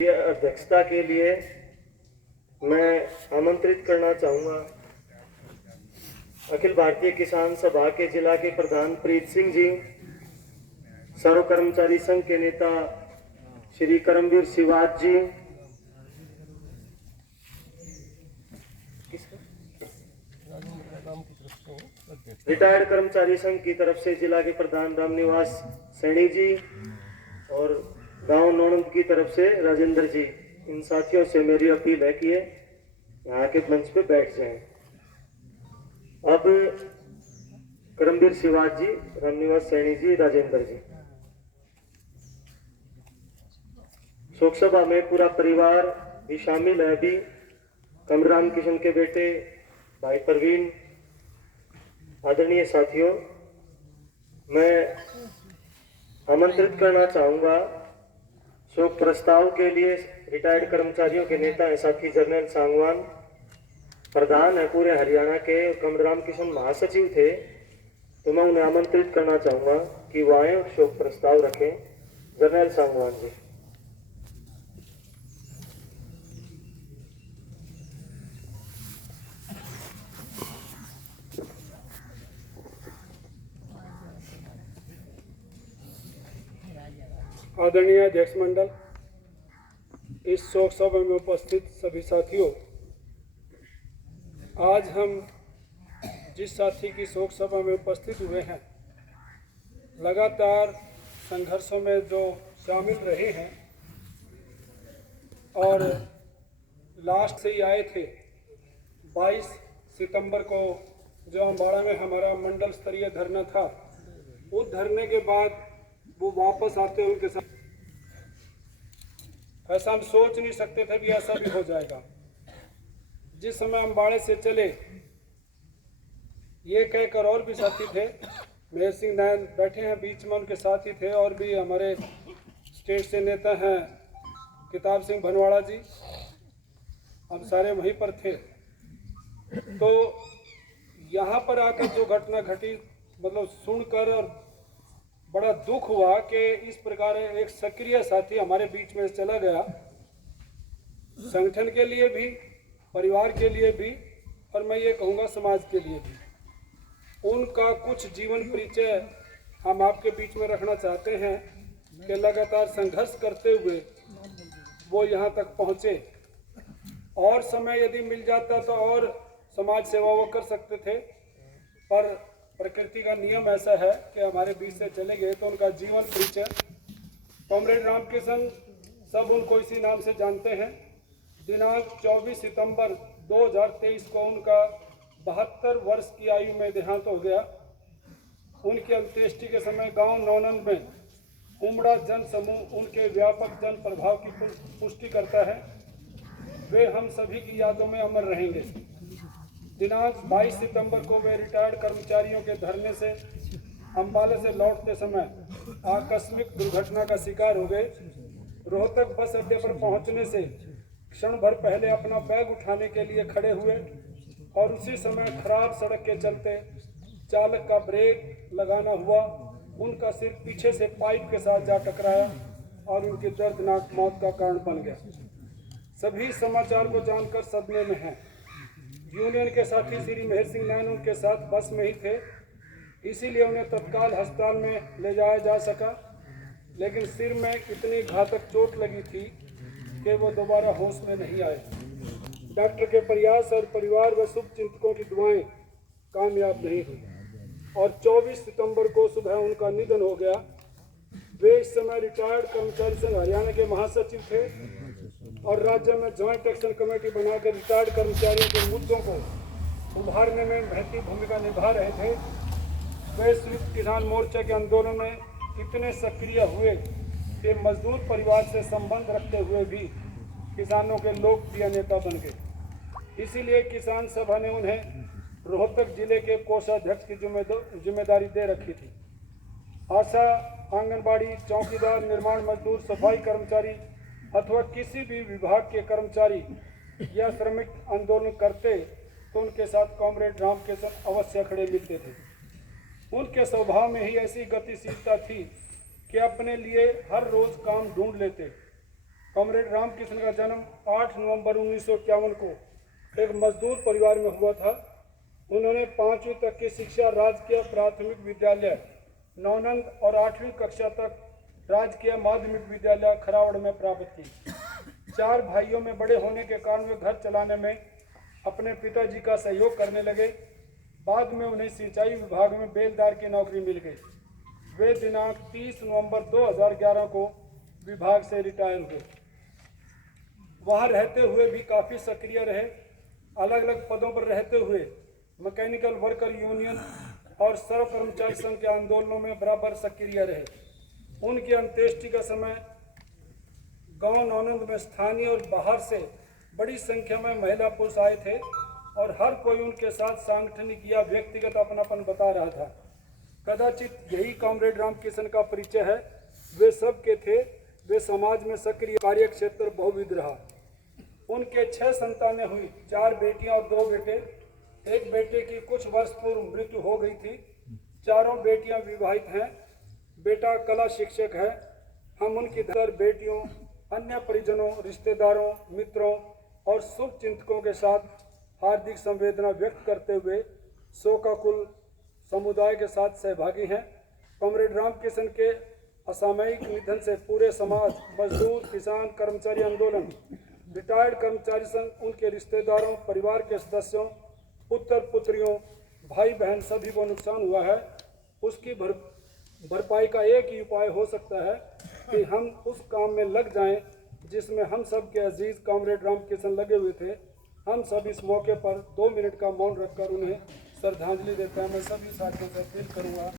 अध्यक्षता के लिए मैं आमंत्रित करना चाहूँगा अखिल भारतीय किसान सभा के जिला के प्रधान प्रीत सिंह जी, सर्व कर्मचारी संघ के नेता श्री करमवीर शिवाज जी, रिटायर्ड कर्मचारी संघ की तरफ से जिला के प्रधान रामनिवास सैनी जी और गांव नौनंद की तरफ से राजेंद्र जी। इन साथियों से मेरी अपील है कि यहाँ के मंच पे बैठ जाएं। अब करमवीर शिवाज जी, रामनिवास सैनी जी, राजेंद्र जी। शोक सभा में पूरा परिवार भी शामिल है। अभी कमराम किशन के बेटे भाई परवीन। आदरणीय साथियों, मैं आमंत्रित करना चाहूंगा शोक प्रस्ताव के लिए रिटायर्ड कर्मचारियों के नेता है साथी जनरल सांगवान, प्रधान है पूरे हरियाणा के, कमराम किशन महासचिव थे, तो मैं उन्हें आमंत्रित करना चाहूंगा कि वो आए और शोक प्रस्ताव रखें। जनरल सांगवान जी। आदरणीय अध्यक्ष मंडल, इस शोक सभा में उपस्थित सभी साथियों, आज हम जिस साथी की शोक सभा में उपस्थित हुए हैं, लगातार संघर्षों में जो शामिल रहे हैं और लास्ट से ही आए थे। 22 सितंबर को जो अम्बाड़ा में हमारा मंडल स्तरीय धरना था, उस धरने के बाद वो वापस आते हैं उनके साथ। ऐसा हम सोच नहीं सकते थे कि ऐसा भी हो जाएगा। जिस समय अम्बाड़े से चले, ये कहकर और भी साथी थे, मेहर सिंह नैन बैठे हैं बीच में, उनके साथ ही थे, और भी हमारे स्टेट से नेता हैं किताब सिंह भनवाड़ा जी, हम सारे वहीं पर थे। तो यहाँ पर आकर जो घटना घटी, मतलब सुनकर और बड़ा दुख हुआ कि इस प्रकार एक सक्रिय साथी हमारे बीच में चला गया। संगठन के लिए भी, परिवार के लिए भी, और मैं ये कहूँगा समाज के लिए भी। उनका कुछ जीवन परिचय हम आपके बीच में रखना चाहते हैं कि लगातार संघर्ष करते हुए वो यहाँ तक पहुँचे, और समय यदि मिल जाता तो और समाज सेवा वो कर सकते थे, पर प्रकृति का नियम ऐसा है कि हमारे बीच से चले गए। तो उनका जीवन परिचय, कॉमरेड रामकिशन, सब उनको इसी नाम से जानते हैं। दिनांक 24 सितंबर 2023 को उनका 72 वर्ष की आयु में देहांत हो गया। उनकी अंत्येष्टि के समय गांव नौनंद में उमड़ा जन समूह उनके व्यापक जन प्रभाव की पुष्टि करता है। वे हम सभी की यादों में अमर रहेंगे। दिनांक 22 सितंबर को वे रिटायर्ड कर्मचारियों के धरने से अम्बाला से लौटते समय आकस्मिक दुर्घटना का शिकार हो गए। रोहतक बस अड्डे पर पहुंचने से क्षण भर पहले अपना बैग उठाने के लिए खड़े हुए और उसी समय खराब सड़क के चलते चालक का ब्रेक लगाना हुआ। उनका सिर पीछे से पाइप के साथ जा टकराया और उनकी दर्दनाक मौत का कारण बन गया। सभी समाचार को जानकर सदमे में हैं। यूनियन के साथी श्री मेहर सिंह नैन उनके साथ बस में ही थे, इसीलिए उन्हें तत्काल अस्पताल में ले जाया जा सका, लेकिन सिर में इतनी घातक चोट लगी थी कि वो दोबारा होश में नहीं आए। डॉक्टर के प्रयास और परिवार व शुभचिंतकों की दुआएं कामयाब नहीं हुई और 24 सितंबर को सुबह उनका निधन हो गया। वे इस समय रिटायर्ड कर्मचारी संघ हरियाणा के महासचिव थे और राज्य में ज्वाइंट एक्शन कमेटी बनाकर रिटायर्ड कर्मचारियों के मुद्दों को उभारने में महत्वपूर्ण भूमिका निभा रहे थे। वे संयुक्त किसान मोर्चा के आंदोलन में इतने सक्रिय हुए कि मजदूर परिवार से संबंध रखते हुए भी किसानों के लोकप्रिय नेता बन गए। इसीलिए किसान सभा ने उन्हें रोहतक जिले के कोषाध्यक्ष की जिम्मेदारी दे रखी थी। आशा, आंगनबाड़ी, चौकीदार, निर्माण मजदूर, सफाई कर्मचारी अथवा किसी भी विभाग के कर्मचारी या श्रमिक आंदोलन करते तो उनके साथ कॉमरेड रामकिशन अवश्य खड़े मिलते थे। उनके स्वभाव में ही ऐसी गतिशीलता थी कि अपने लिए हर रोज काम ढूंढ लेते। कॉमरेड रामकिशन का जन्म 8 नवंबर 1951 को एक मजदूर परिवार में हुआ था। उन्होंने 5वीं तक की शिक्षा राजकीय प्राथमिक विद्यालय नौनंद और 8वीं कक्षा तक राजकीय माध्यमिक विद्यालय खरावड़ में प्राप्त की। 4 भाइयों में बड़े होने के कारण वे घर चलाने में अपने पिताजी का सहयोग करने लगे। बाद में उन्हें सिंचाई विभाग में बेलदार की नौकरी मिल गई। वे दिनांक 30 नवंबर 2011 को विभाग से रिटायर हुए। वहाँ रहते हुए भी काफ़ी सक्रिय रहे। अलग अलग पदों पर रहते हुए मैकेनिकल वर्कर यूनियन और सर्व कर्मचारी संघ के आंदोलनों में बराबर सक्रिय रहे। उनकी अंत्येष्टि का समय गांव नौनंद में स्थानीय और बाहर से बड़ी संख्या में महिला पुरुष आए थे और हर कोई उनके साथ सांगठनिक या व्यक्तिगत अपनापन बता रहा था। कदाचित यही कॉमरेड रामकिशन का परिचय है। वे सब के थे। वे समाज में सक्रिय, कार्य क्षेत्र बहुविध रहा। उनके 6 संतानें हुई, 4 बेटियां और 2 बेटे। एक बेटे की कुछ वर्ष पूर्व मृत्यु हो गई थी। चारों बेटियां विवाहित हैं। बेटा कला शिक्षक है। हम उनकी दर बेटियों, अन्य परिजनों, रिश्तेदारों, मित्रों और शुभ चिंतकों के साथ हार्दिक संवेदना व्यक्त करते हुए शोकाकुल समुदाय के साथ सहभागी हैं। कॉमरेड रामकिशन के असामयिक निधन से पूरे समाज, मजदूर, किसान, कर्मचारी आंदोलन, रिटायर्ड कर्मचारी संघ, उनके रिश्तेदारों, परिवार के सदस्यों, पुत्र पुत्रियों, भाई बहन सभी को नुकसान हुआ है। उसकी भरपाई का एक ही उपाय हो सकता है कि हम उस काम में लग जाएं जिसमें हम सब के अजीज कॉमरेड रामकिशन लगे हुए थे। हम सब इस मौके पर 2 मिनट का मौन रखकर उन्हें श्रद्धांजलि देते हैं। मैं सभी साथियों से अपील करूँगा